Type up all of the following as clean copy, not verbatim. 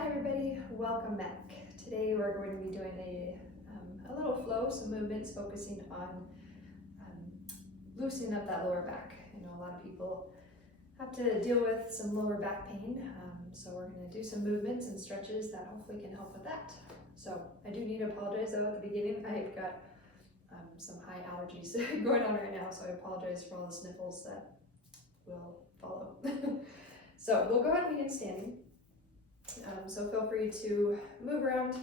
Hi everybody, welcome back. Today we're going to be doing a little flow, some movements focusing on loosening up that lower back. I know a lot of people have to deal with some lower back pain, so we're going to do some movements and stretches that hopefully can help with that. So I do need to apologize though at the beginning. I've got some high allergies going on right now, so I apologize for all the sniffles that will follow. So we'll go ahead and begin standing. So feel free to move around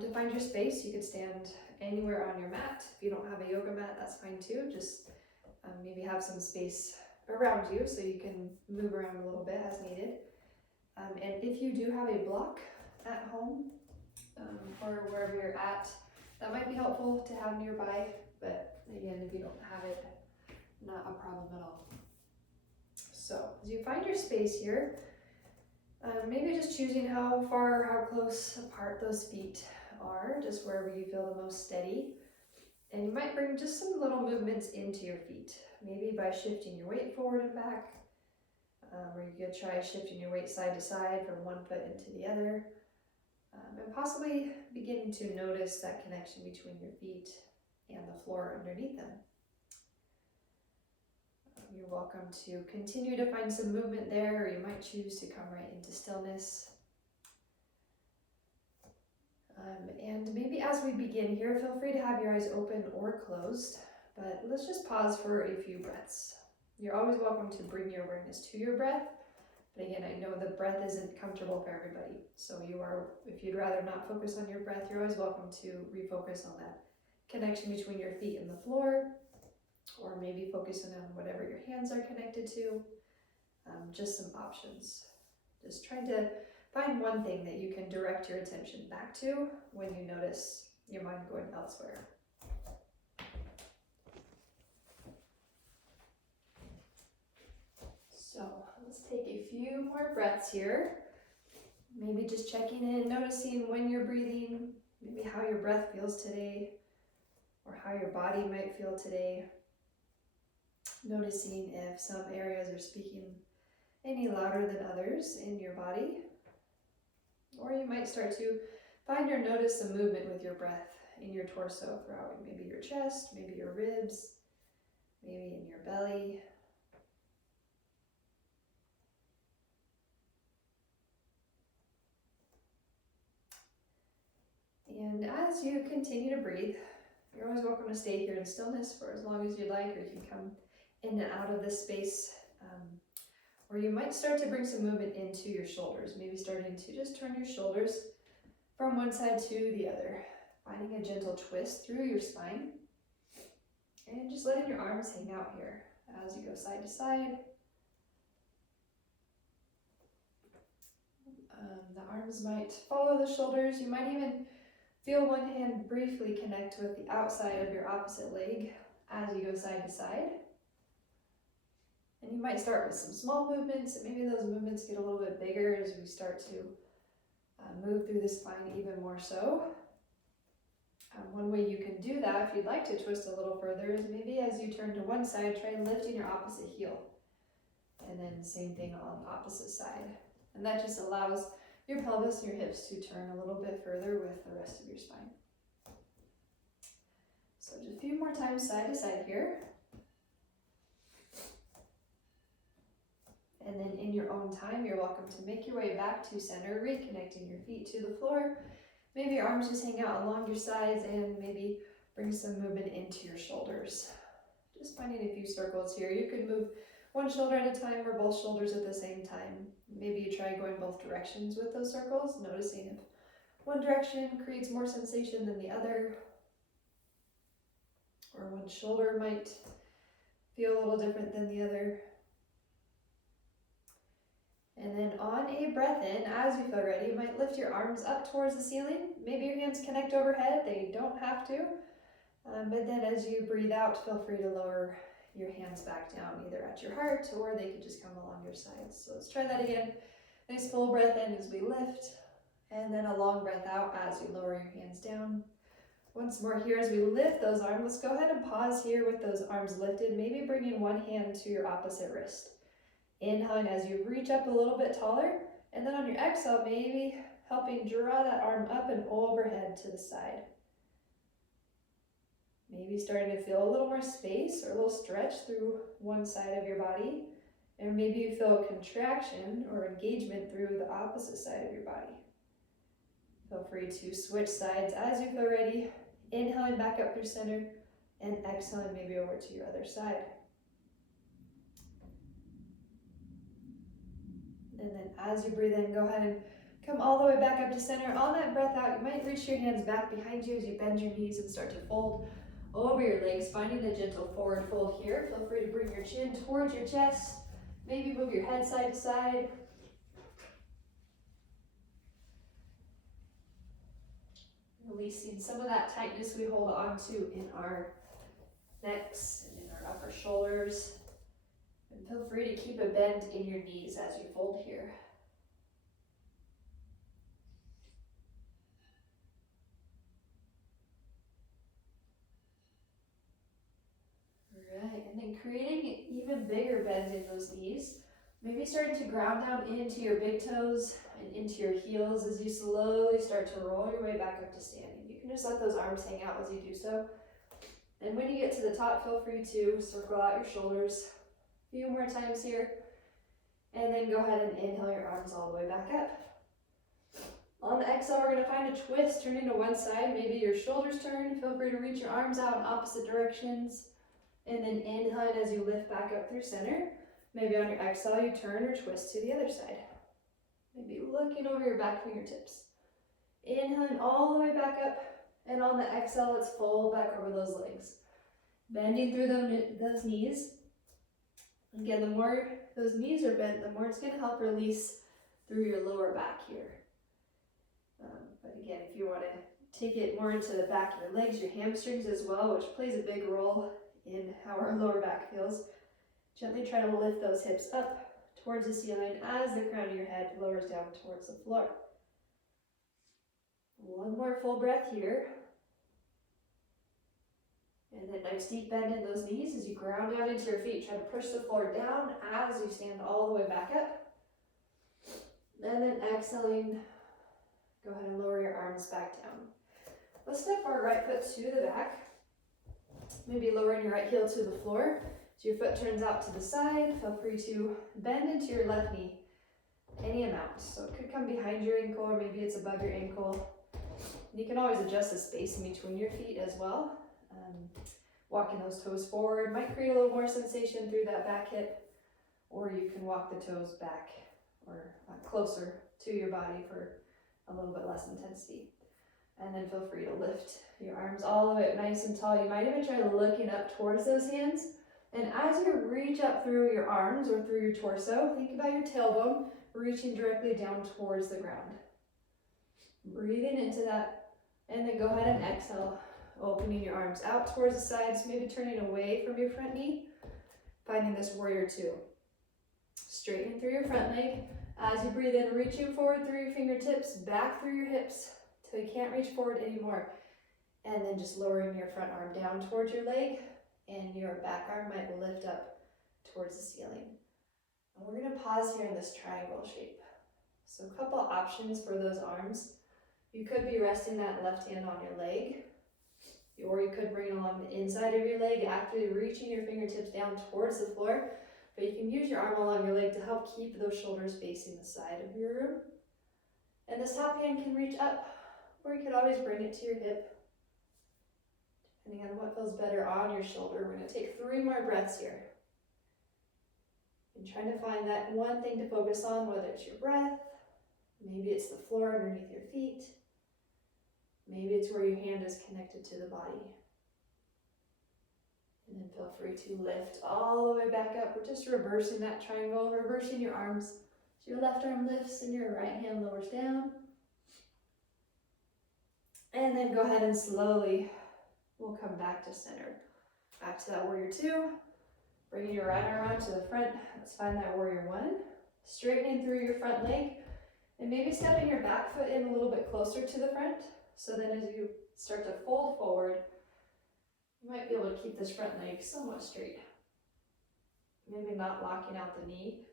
to find your space. You could stand anywhere on your mat. If you don't have a yoga mat, that's fine too. Just maybe have some space around you so you can move around a little bit as needed. And if you do have a block at home or wherever you're at, that might be helpful to have nearby. But again, if you don't have it, not a problem at all. So as you find your space here, maybe just choosing how far or how close apart those feet are, just wherever you feel the most steady. And you might bring just some little movements into your feet, maybe by shifting your weight forward and back, or you could try shifting your weight side to side from one foot into the other, and possibly beginning to notice that connection between your feet and the floor underneath them. You're welcome to continue to find some movement there, or you might choose to come right into stillness. And maybe as we begin here, feel free to have your eyes open or closed, but let's just pause for a few breaths. You're always welcome to bring your awareness to your breath, but again, I know the breath isn't comfortable for everybody, so if you'd rather not focus on your breath, you're always welcome to refocus on that connection between your feet and the floor, or maybe focusing on whatever your hands are connected to. Just some options. Just trying to find one thing that you can direct your attention back to when you notice your mind going elsewhere. So let's take a few more breaths here. Maybe just checking in, noticing when you're breathing, maybe how your breath feels today, or how your body might feel today. Noticing if some areas are speaking any louder than others in your body. Or you might start to find or notice some movement with your breath in your torso throughout maybe your chest, maybe your ribs, maybe in your belly. And as you continue to breathe, you're always welcome to stay here in stillness for as long as you'd like, or you can come in and out of this space. Or you might start to bring some movement into your shoulders, maybe starting to just turn your shoulders from one side to the other, finding a gentle twist through your spine, and just letting your arms hang out here as you go side to side. The arms might follow the shoulders. You might even feel one hand briefly connect with the outside of your opposite leg as you go side to side. And you might start with some small movements, and maybe those movements get a little bit bigger as we start to move through the spine even more so. One way you can do that, if you'd like to twist a little further, is maybe as you turn to one side, try lifting your opposite heel. And then same thing on the opposite side. And that just allows your pelvis and your hips to turn a little bit further with the rest of your spine. So just a few more times side to side here. And then in your own time, you're welcome to make your way back to center, reconnecting your feet to the floor. Maybe your arms just hang out along your sides, and maybe bring some movement into your shoulders. Just finding a few circles here. You could move one shoulder at a time or both shoulders at the same time. Maybe you try going both directions with those circles, noticing if one direction creates more sensation than the other, or one shoulder might feel a little different than the other. And then on a breath in, as you feel ready, you might lift your arms up towards the ceiling. Maybe your hands connect overhead, they don't have to. But then as you breathe out, feel free to lower your hands back down, either at your heart, or they could just come along your sides. So let's try that again. Nice full breath in as we lift, and then a long breath out as you lower your hands down. Once more here as we lift those arms, let's go ahead and pause here with those arms lifted, maybe bringing one hand to your opposite wrist. Inhaling as you reach up a little bit taller, and then on your exhale, maybe helping draw that arm up and overhead to the side. Maybe starting to feel a little more space or a little stretch through one side of your body. And maybe you feel contraction or engagement through the opposite side of your body. Feel free to switch sides as you feel ready. Inhaling back up through center and exhaling maybe over to your other side. And then as you breathe in, go ahead and come all the way back up to center. On that breath out, you might reach your hands back behind you as you bend your knees and start to fold over your legs, finding the gentle forward fold here. Feel free to bring your chin towards your chest. Maybe move your head side to side. Releasing some of that tightness we hold on to in our necks and in our upper shoulders. And feel free to keep a bend in your knees as you fold here. Right, and then creating an even bigger bend in those knees. Maybe starting to ground down into your big toes and into your heels as you slowly start to roll your way back up to standing. You can just let those arms hang out as you do so. And when you get to the top, feel free to circle out your shoulders a few more times here. And then go ahead and inhale your arms all the way back up. On the exhale, we're going to find a twist, turning to one side. Maybe your shoulders turn. Feel free to reach your arms out in opposite directions. And then inhale as you lift back up through center. Maybe on your exhale, you turn or twist to the other side. Maybe looking over your back fingertips. Inhaling all the way back up. And on the exhale, let's fold back over those legs. Bending through those knees. Again, the more those knees are bent, the more it's going to help release through your lower back here. But again, if you want to take it more into the back of your legs, your hamstrings as well, which plays a big role in how our lower back feels. Gently try to lift those hips up towards the ceiling as the crown of your head lowers down towards the floor. One more full breath here. And then nice deep bend in those knees as you ground down into your feet. Try to push the floor down as you stand all the way back up. And then exhaling, go ahead and lower your arms back down. Let's step our right foot to the back. Maybe lowering your right heel to the floor. So your foot turns out to the side. Feel free to bend into your left knee any amount. So it could come behind your ankle or maybe it's above your ankle. You can always adjust the space in between your feet as well. Walking those toes forward might create a little more sensation through that back hip, or you can walk the toes back or closer to your body for a little bit less intensity. And then feel free to lift your arms all the way up nice and tall. You might even try looking up towards those hands. And as you reach up through your arms or through your torso, think about your tailbone reaching directly down towards the ground. Breathing into that, and then go ahead and exhale, opening your arms out towards the sides, maybe turning away from your front knee, finding this warrior two. Straightening through your front leg. As you breathe in, reaching forward through your fingertips, back through your hips, till you can't reach forward anymore. And then just lowering your front arm down towards your leg, and your back arm might lift up towards the ceiling. And we're gonna pause here in this triangle shape. So a couple options for those arms. You could be resting that left hand on your leg, or you could bring it along the inside of your leg after you're reaching your fingertips down towards the floor. But you can use your arm along your leg to help keep those shoulders facing the side of your room. And this top hand can reach up, or you could always bring it to your hip, depending on what feels better on your shoulder. We're going to take 3 more breaths here. And trying to find that one thing to focus on, whether it's your breath, maybe it's the floor underneath your feet, maybe it's where your hand is connected to the body. And then feel free to lift all the way back up. We're just reversing that triangle, reversing your arms. So your left arm lifts and your right hand lowers down. And then go ahead and slowly, we'll come back to center. Back to that warrior two. Bringing your right arm out to the front. Let's find that warrior one. Straightening through your front leg. And maybe stepping your back foot in a little bit closer to the front. So then as you start to fold forward, you might be able to keep this front leg somewhat straight. Maybe not locking out the knee,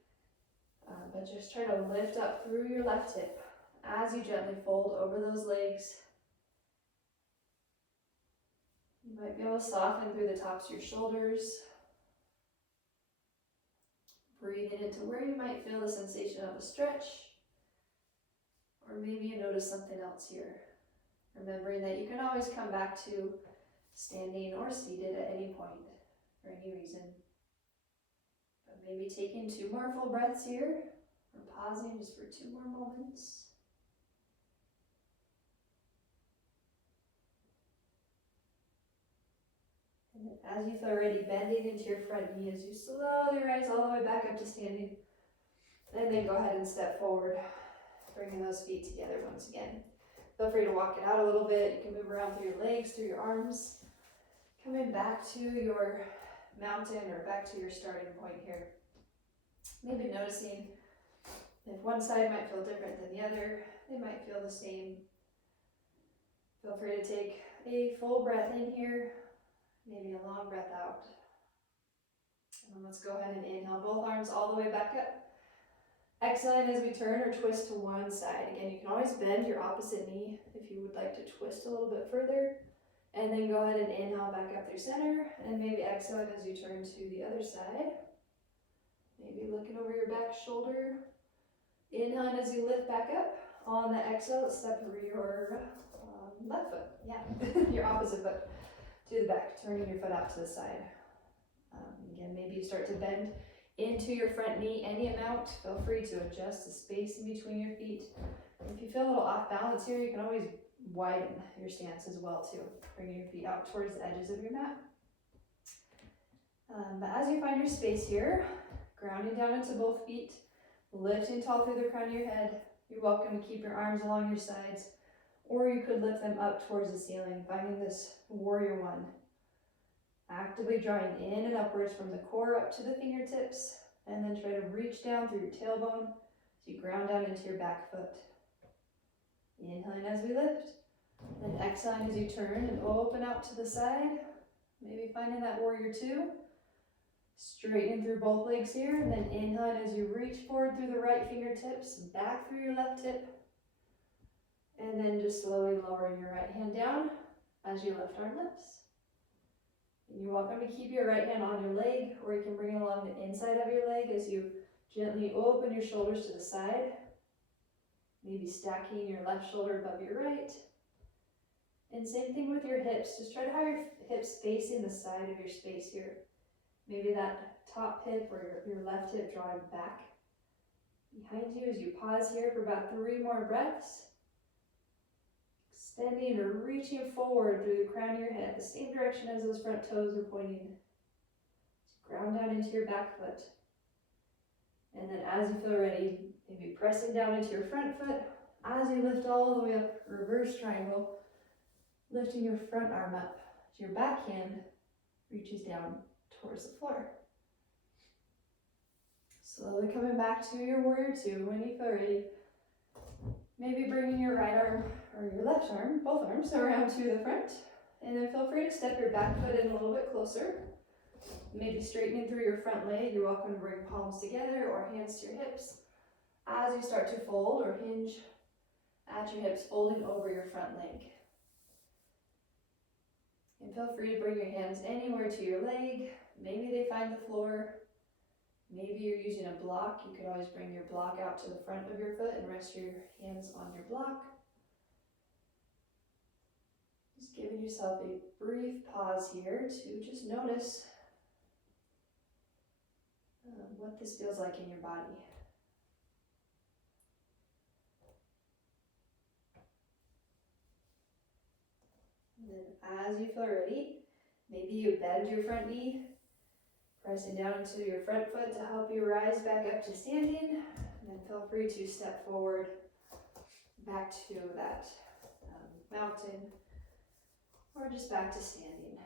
but just try to lift up through your left hip as you gently fold over those legs, you might be able to soften through the tops of your shoulders. Breathing into where you might feel the sensation of a stretch, or maybe you notice something else here. Remembering that you can always come back to standing or seated at any point for any reason. But maybe taking 2 more full breaths here, or pausing just for 2 more moments. And then as you feel ready, bending into your front knee as you slowly rise all the way back up to standing. And then go ahead and step forward, bringing those feet together once again. Feel free to walk it out a little bit. You can move around through your legs, through your arms. Coming back to your mountain or back to your starting point here. Maybe noticing if one side might feel different than the other, they might feel the same. Feel free to take a full breath in here, maybe a long breath out. And then let's go ahead and inhale both arms all the way back up. Exhaling as we turn or twist to one side. Again, you can always bend your opposite knee if you would like to twist a little bit further. And then go ahead and inhale back up through center, and maybe exhale as you turn to the other side. Maybe looking over your back shoulder. Inhale as you lift back up. On the exhale, step over your left foot. Yeah, your opposite foot to the back, turning your foot out to the side. Again, maybe you start to bend into your front knee any amount. Feel free to adjust the space in between your feet. If you feel a little off balance here, you can always widen your stance as well too. Bringing your feet out towards the edges of your mat. But as you find your space here, grounding down into both feet, lifting tall through the crown of your head, you're welcome to keep your arms along your sides, or you could lift them up towards the ceiling, finding this warrior one. Actively drawing in and upwards from the core up to the fingertips, and then try to reach down through your tailbone as you ground down into your back foot. Inhaling as we lift, and exhaling as you turn and open out to the side. Maybe finding that warrior 2. Straighten through both legs here, and then inhaling as you reach forward through the right fingertips, back through your left hip. And then just slowly lowering your right hand down as you lift arm lifts. And you're welcome to keep your right hand on your leg, or you can bring it along the inside of your leg as you gently open your shoulders to the side. Maybe stacking your left shoulder above your right. And same thing with your hips. Just try to have your hips facing the side of your space here. Maybe that top hip or your left hip drawing back behind you as you pause here for about 3 more breaths. Extending or reaching forward through the crown of your head, the same direction as those front toes are pointing. Just ground down into your back foot. And then as you feel ready, maybe pressing down into your front foot. As you lift all the way up, reverse triangle, lifting your front arm up as your back hand reaches down towards the floor. Slowly coming back to your warrior 2 when you feel ready. Maybe bringing your right arm or your left arm, both arms, around to the front. And then feel free to step your back foot in a little bit closer. Maybe straightening through your front leg. You're welcome to bring palms together or hands to your hips. As you start to fold or hinge at your hips, folding over your front leg. And feel free to bring your hands anywhere to your leg. Maybe they find the floor. Maybe you're using a block. You could always bring your block out to the front of your foot and rest your hands on your block. Just giving yourself a brief pause here to just notice what this feels like in your body. And then as you feel ready, maybe you bend your front knee, pressing down into your front foot to help you rise back up to standing. And then feel free to step forward back to that mountain, or just back to standing.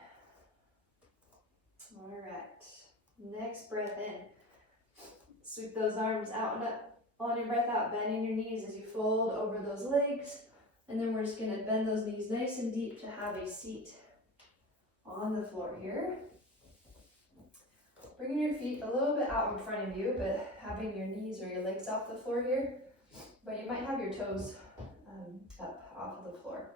All right, next breath in. Sweep those arms out and up. On your breath out, bending your knees as you fold over those legs. And then we're just gonna bend those knees nice and deep to have a seat on the floor here. Bringing your feet a little bit out in front of you, but having your knees or your legs off the floor here. but you might have your toes up off of the floor.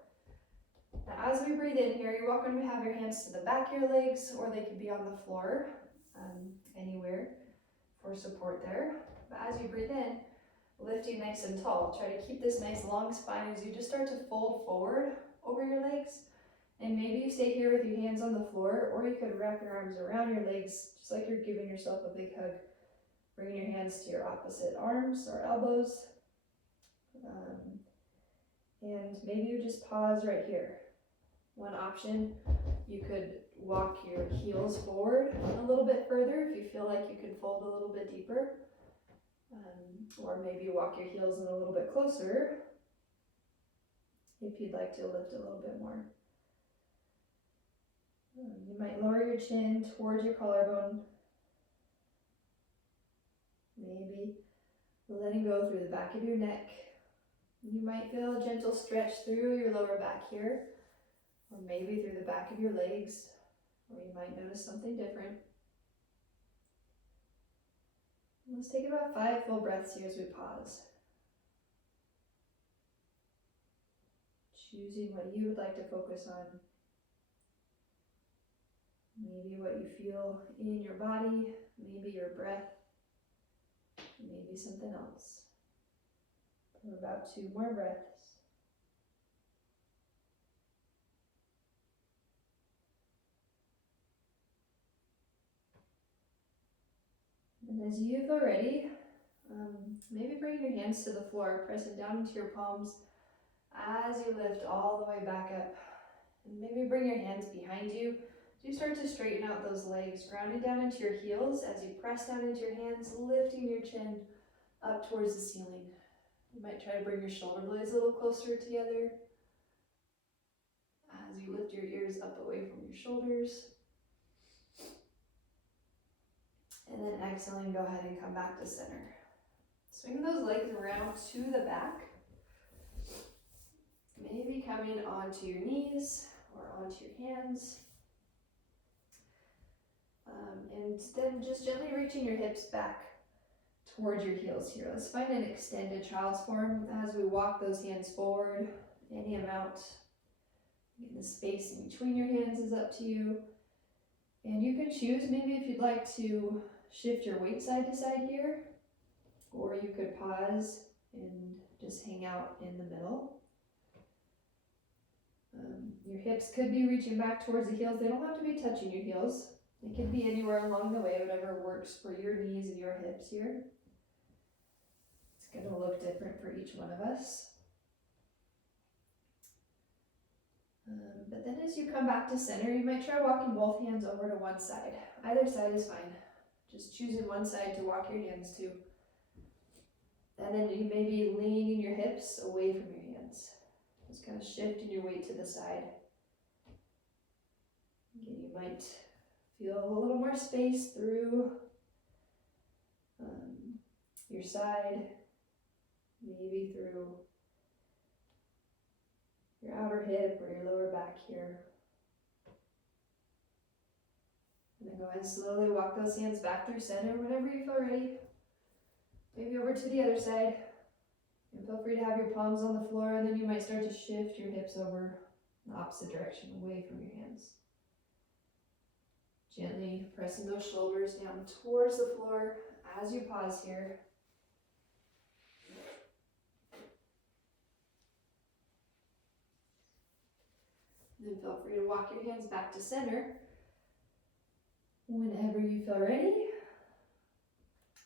Now, as we breathe in here, you're welcome to have your hands to the back of your legs, or they could be on the floor, anywhere for support there. But as you breathe in, lifting nice and tall. Try to keep this nice long spine as you just start to fold forward over your legs. And maybe you stay here with your hands on the floor, or you could wrap your arms around your legs, just like you're giving yourself a big hug. Bringing your hands to your opposite arms or elbows. And maybe you just pause right here. One option, you could walk your heels forward a little bit further if you feel like you could fold a little bit deeper. Or maybe walk your heels in a little bit closer if you'd like to lift a little bit more. You might lower your chin towards your collarbone. Maybe letting go through the back of your neck. You might feel a gentle stretch through your lower back here, or maybe through the back of your legs, or you might notice something different. Let's take about 5 full breaths here as we pause. Choosing what you would like to focus on. Maybe what you feel in your body, maybe your breath, maybe something else. For about 2 more breaths. And as you feel ready, maybe bring your hands to the floor, pressing down into your palms as you lift all the way back up. And maybe bring your hands behind you as you start to straighten out those legs, grounding down into your heels as you press down into your hands, lifting your chin up towards the ceiling. You might try to bring your shoulder blades a little closer together as you lift your ears up away from your shoulders. And then exhaling, go ahead and come back to center. Swing those legs around to the back. Maybe coming onto your knees or onto your hands. And then just gently reaching your hips back towards your heels here. Let's find an extended child's form as we walk those hands forward. Any amount. Again, the space in between your hands is up to you. And you can choose maybe if you'd like to shift your weight side to side here, or you could pause and just hang out in the middle. Your hips could be reaching back towards the heels. They don't have to be touching your heels. They could be anywhere along the way, whatever works for your knees and your hips here. It's going to look different for each one of us. But then as you come back to center, you might try walking both hands over to one side. Either side is fine. Just choosing one side to walk your hands to. And then you may be leaning your hips away from your hands. Just kind of shifting your weight to the side. Again, you might feel a little more space through your side, maybe through your outer hip or your lower back here. And then go ahead and slowly walk those hands back through center whenever you feel ready. Maybe over to the other side. And feel free to have your palms on the floor, and then you might start to shift your hips over the opposite direction, away from your hands. Gently pressing those shoulders down towards the floor as you pause here. Then feel free to walk your hands back to center whenever you feel ready.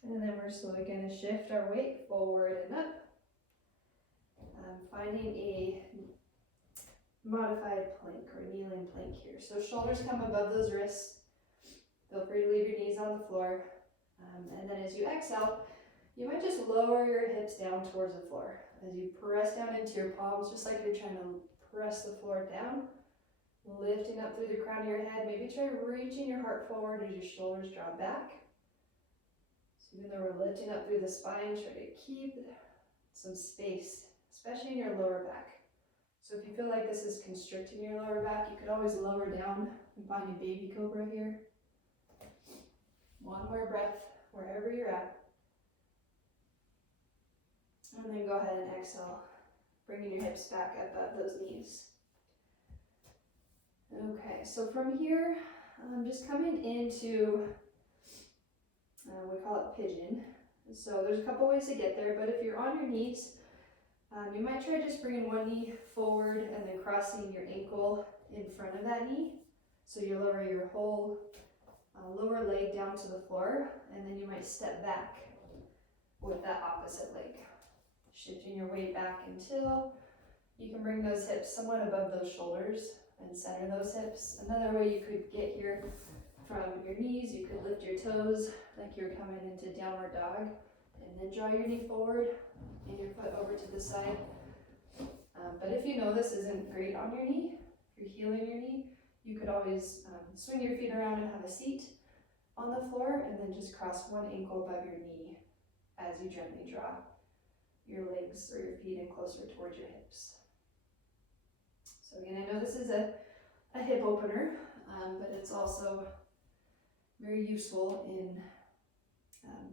And then we're slowly going to shift our weight forward and up. Finding a modified plank or kneeling plank here. So shoulders come above those wrists. Feel free to leave your knees on the floor. And then as you exhale, you might just lower your hips down towards the floor. As you press down into your palms, just like you're trying to press the floor down. Lifting up through the crown of your head. Maybe try reaching your heart forward as your shoulders drop back. So even though we're lifting up through the spine, try to keep some space, especially in your lower back. So if you feel like this is constricting your lower back, you could always lower down and find a baby cobra here. One more breath wherever you're at. And then go ahead and exhale, bringing your hips back up above those knees. Okay, so from here, just coming into, we call it pigeon. So there's a couple ways to get there, but if you're on your knees, you might try just bringing one knee forward and then crossing your ankle in front of that knee. So you lower your whole lower leg down to the floor, and then you might step back with that opposite leg. Shifting your weight back until you can bring those hips somewhat above those shoulders and center those hips. Another way you could get here from your knees, you could lift your toes like you're coming into downward dog, and then draw your knee forward and your foot over to the side. But if you know this isn't great on your knee, if you're healing your knee, you could always swing your feet around and have a seat on the floor, and then just cross one ankle above your knee as you gently draw your legs or your feet in closer towards your hips. So again, I know this is a hip opener, but it's also very useful in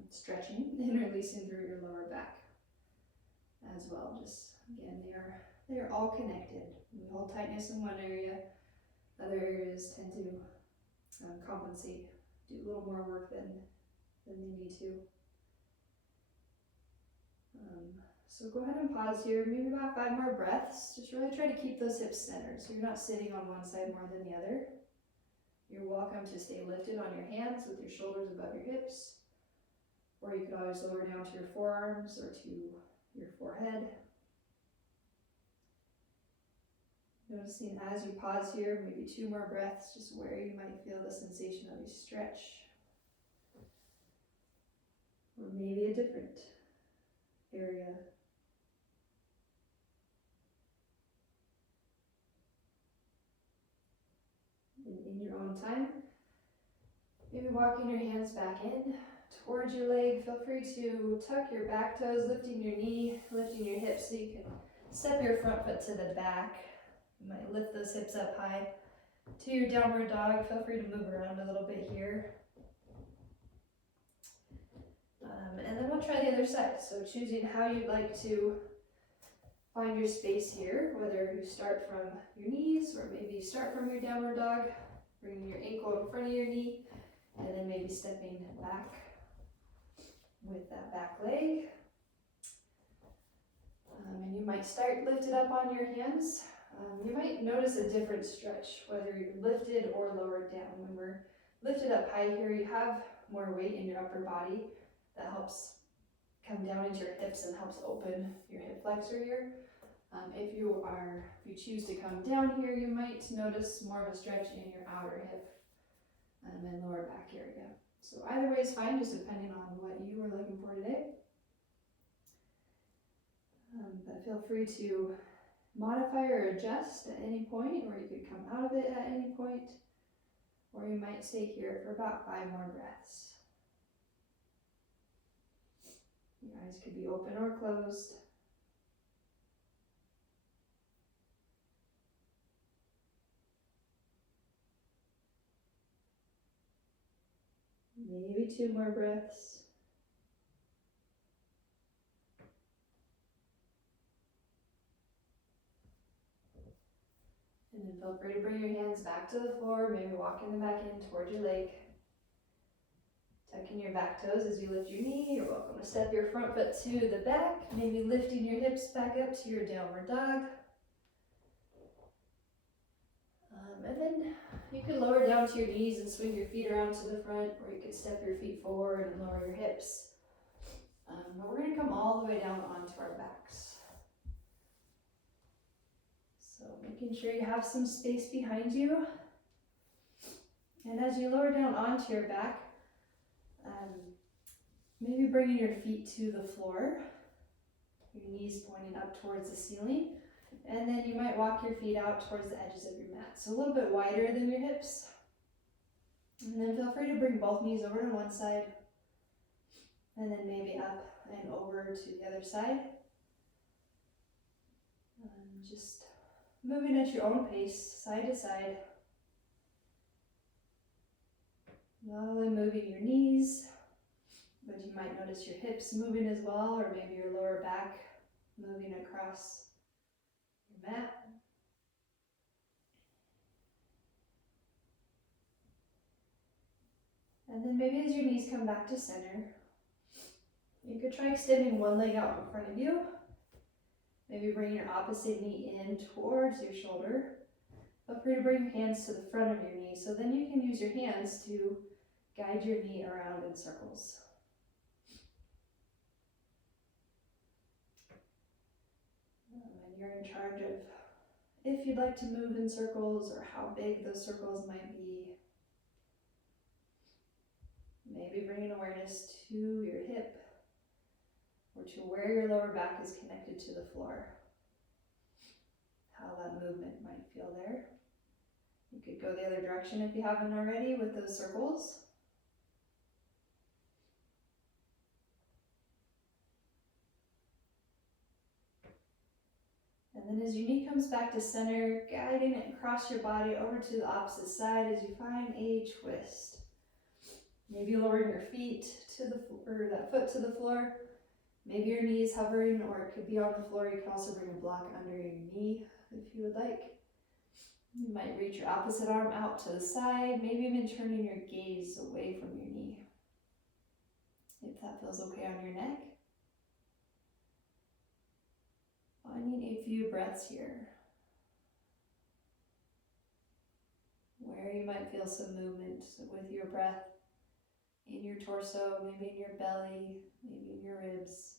stretching and releasing through your lower back as well. Just again, they are all connected. We hold tightness in one area, other areas tend to compensate, do a little more work than they need to. So go ahead and pause here, maybe about 5 more breaths. Just really try to keep those hips centered so you're not sitting on one side more than the other. You're welcome to stay lifted on your hands with your shoulders above your hips, or you could always lower down to your forearms or to your forehead. Noticing as you pause here, maybe 2 more breaths, just where you might feel the sensation of a stretch, or maybe a different area. And in your own time, maybe walking your hands back in towards your leg. Feel free to tuck your back toes, lifting your knee, lifting your hips so you can step your front foot to the back. You might lift those hips up high to your downward dog. Feel free to move around a little bit here. And then we'll try the other side. So choosing how you'd like to find your space here, whether you start from your knees or maybe you start from your downward dog, bringing your ankle in front of your knee, and then maybe stepping back with that back leg. And you might start lifted up on your hands. You might notice a different stretch, whether you're lifted or lowered down. When we're lifted up high here, you have more weight in your upper body that helps come down into your hips and helps open your hip flexor here. If you choose to come down here, you might notice more of a stretch in your outer hip and lower back area. So either way is fine, just depending on what you are looking for today. But feel free to modify or adjust at any point, or you could come out of it at any point, or you might stay here for about 5 more breaths. Your eyes could be open or closed. Maybe 2 more breaths. And then feel free to bring your hands back to the floor, maybe walking them back in towards your leg. Tucking your back toes as you lift your knee. You're welcome to step your front foot to the back, maybe lifting your hips back up to your downward dog. And then you could lower down to your knees and swing your feet around to the front, or you could step your feet forward and lower your hips. But we're going to come all the way down onto our backs. So making sure you have some space behind you. And as you lower down onto your back, maybe bringing your feet to the floor, your knees pointing up towards the ceiling. And then you might walk your feet out towards the edges of your mat. So a little bit wider than your hips. And then feel free to bring both knees over to one side. And then maybe up and over to the other side. Just moving at your own pace, side to side. Not only moving your knees, but you might notice your hips moving as well, or maybe your lower back moving across your mat. And then maybe as your knees come back to center, you could try extending one leg out in front of you. Maybe bring your opposite knee in towards your shoulder. Feel free to bring your hands to the front of your knee, so then you can use your hands to guide your knee around in circles. And you're in charge of if you'd like to move in circles or how big those circles might be. Maybe bringing awareness to your hip or to where your lower back is connected to the floor. How that movement might feel there. You could go the other direction if you haven't already with those circles. And then as your knee comes back to center, guiding it across your body over to the opposite side as you find a twist. Maybe lowering your feet to the or that foot to the floor. Maybe your knee is hovering, or it could be on the floor. You can also bring a block under your knee if you would like. You might reach your opposite arm out to the side, maybe even turning your gaze away from your knee, if that feels okay on your neck. Finding a few breaths here, where you might feel some movement with your breath in your torso, maybe in your belly, maybe in your ribs.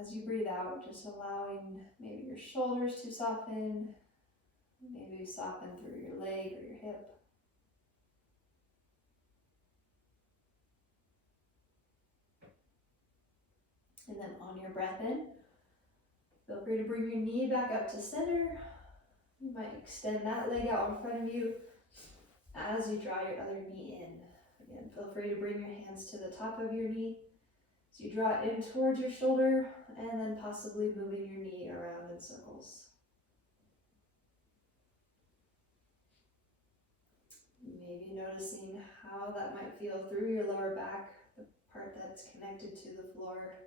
As you breathe out, just allowing maybe your shoulders to soften, maybe soften through your leg or your hip. And then on your breath in, feel free to bring your knee back up to center. You might extend that leg out in front of you as you draw your other knee in. Again, feel free to bring your hands to the top of your knee. So you draw it in towards your shoulder and then possibly moving your knee around in circles. Maybe noticing how that might feel through your lower back, the part that's connected to the floor.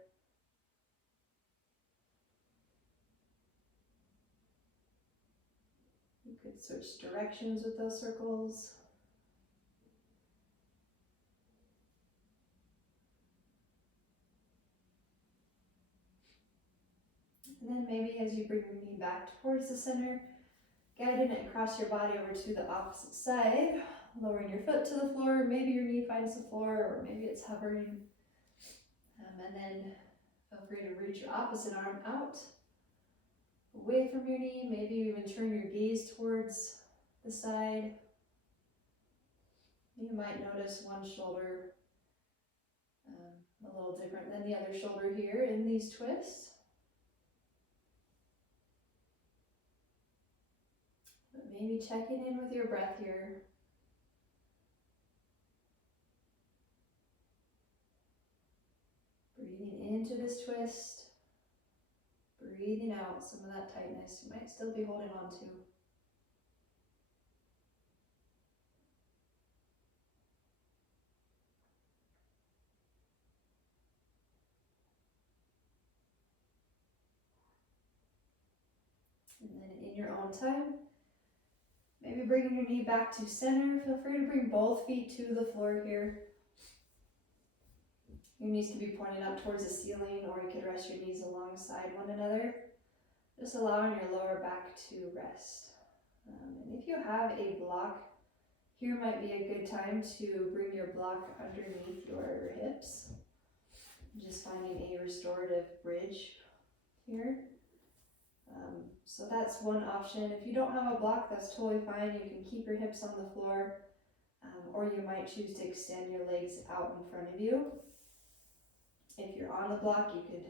You could switch directions with those circles. And then maybe as you bring your knee back towards the center, guiding it across your body over to the opposite side, lowering your foot to the floor. Maybe your knee finds the floor, or maybe it's hovering. And then feel free to reach your opposite arm out, away from your knee. Maybe even turn your gaze towards the side. You might notice one shoulder a little different than the other shoulder here in these twists. But maybe checking in with your breath here. Breathing into this twist, breathing out some of that tightness you might still be holding on to. And then in your own time, maybe bringing your knee back to center. Feel free to bring both feet to the floor here. Your knees can be pointed up towards the ceiling, or you could rest your knees alongside one another, just allowing your lower back to rest. And if you have a block, here might be a good time to bring your block underneath your hips. Just finding a restorative bridge here. So that's one option. If you don't have a block, that's totally fine. You can keep your hips on the floor, or you might choose to extend your legs out in front of you. If you're on the block, you could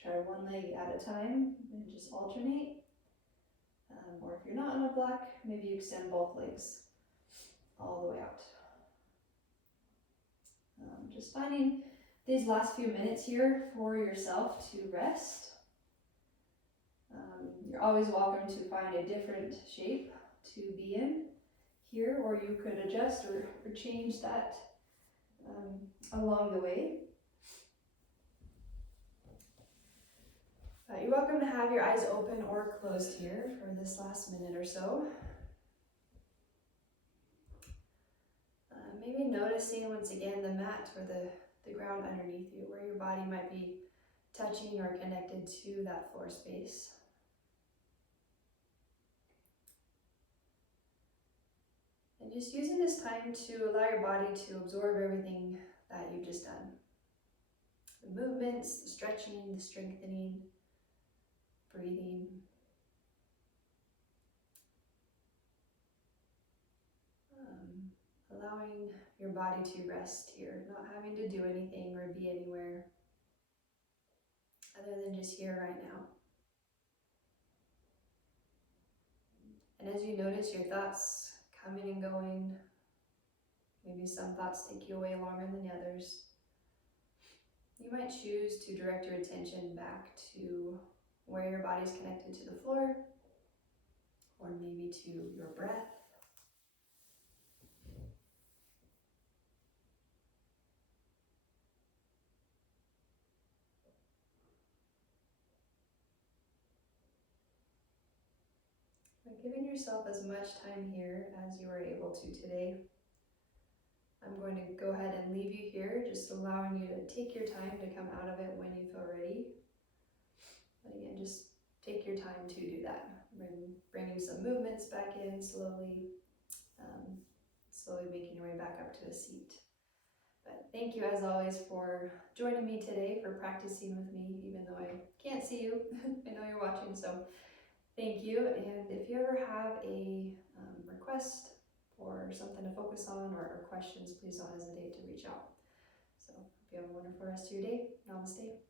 try one leg at a time and just alternate. Or if you're not on a block, maybe you extend both legs all the way out. Just finding these last few minutes here for yourself to rest. You're always welcome to find a different shape to be in here, or you could adjust or change that along the way. You're welcome to have your eyes open or closed here for this last minute or so. Maybe noticing once again the mat or the ground underneath you, where your body might be touching or connected to that floor space. And just using this time to allow your body to absorb everything that you've just done. The movements, the stretching, the strengthening, breathing. Allowing your body to rest here, not having to do anything or be anywhere other than just here right now. And as you notice your thoughts coming and going, maybe some thoughts take you away longer than the others, you might choose to direct your attention back to where your body's connected to the floor, or maybe to your breath. Giving yourself as much time here as you are able to today. I'm going to go ahead and leave you here, just allowing you to take your time to come out of it when you feel ready. But again, just take your time to do that. Bringing some movements back in slowly, slowly making your way back up to a seat. But thank you as always for joining me today, for practicing with me, even though I can't see you. I know you're watching, so thank you. And if you ever have a request or something to focus on or questions, please don't hesitate to reach out. So hope you have a wonderful rest of your day. Namaste.